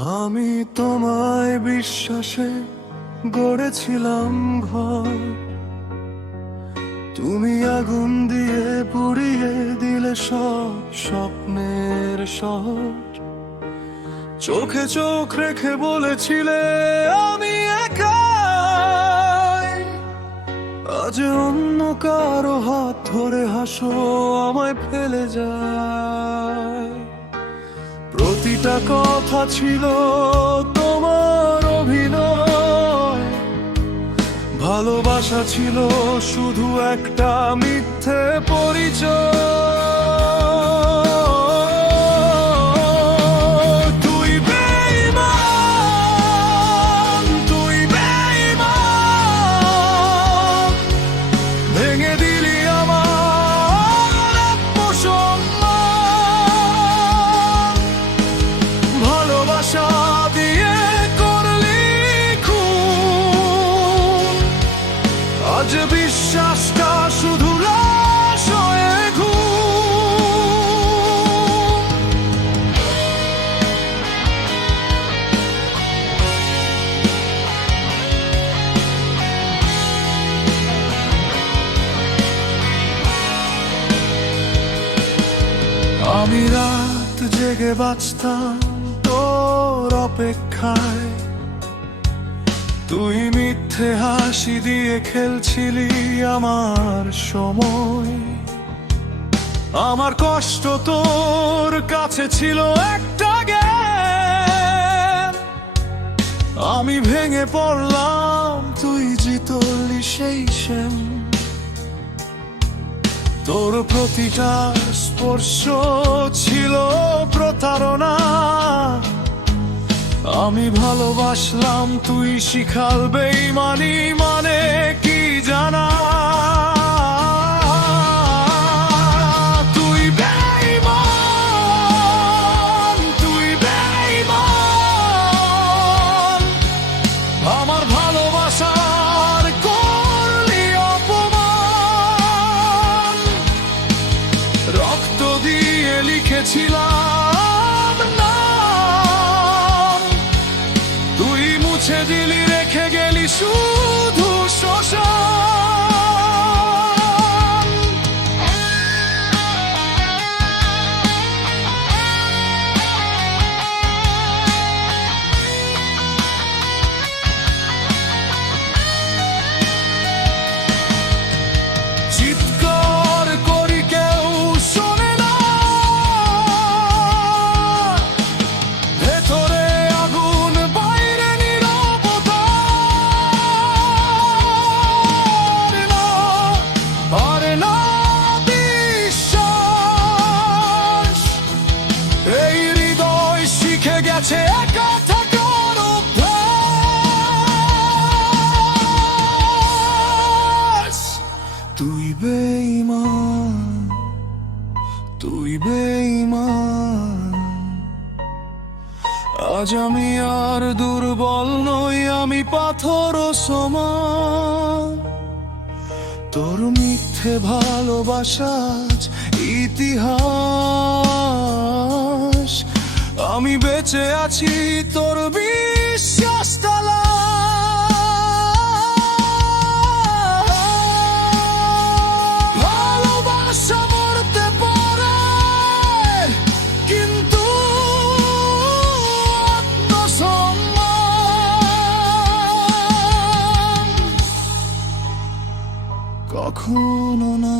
আমি তোমায় বিশ্বাসে গড়েছিলাম ঘর, তুমি আগুন দিয়ে পুড়িয়ে দিলে সব স্বপ্নের শহর। চোখে চোখ রেখে বলেছিলে আমি একাই, আজ অন্য কারো হাত ধরে হাসো আমায় ফেলে যায়। প্রতিটা কথা ছিল তোমার অভিনয়, ভালোবাসা ছিল শুধু একটা মিথ্যে পরিচয়। তুই বেঈমান, তুই বেঈমান, ভেঙে দিলি আমার আত্মসম্মান। ভালোবাসা দিয়ে করলি খুন, আজ বিশ্বাসটা শুধু লাশ হয়ে ঘুম। আমি রাত জেগে বাঁচতাম তোর অপেক্ষায়, তুই মিথ্যে হাসি দিয়ে খেলছিলি আমার সময়। আমার কষ্ট তোর কাছে ছিল একটা জ্ঞান, আমি ভেঙে পড়লাম তুই জিতলি সেই শ্যাম। তোর প্রতিটা স্পর্শ ছিল প্রতারণা, আমি ভালোবাসলাম তুই শিখাল বেঈমানি মানে কি জানা। তুই বেঈমান, তুই বেঈমান, আমার ভালোবাসার করলি অপমান। রক্ত দিয়ে লিখেছিলাম নাম, তুই মুছে দিলি রেখে গেলি শুধু শ্মশান। চিৎকার করি কেউ শোনে না, ভেতরে আগুন বাইরে নীরবতা। আর না বিশ্বাস, এই হৃদয় শিখে গেছে একা থাকার অভ্যাস। তুই বেঈমান, তুই বেঈমান, আজ আমি আর দুর্বল নই, আমি পাথর সমান। তোর মিথ্যে ভালোবাসা আজ ইতিহাস, আমি বেঁচে আছি তোর বিশ্বাস তালা। ভালোবাসা মরতে পারে কিন্তু আত্মসম্মান কখনো না।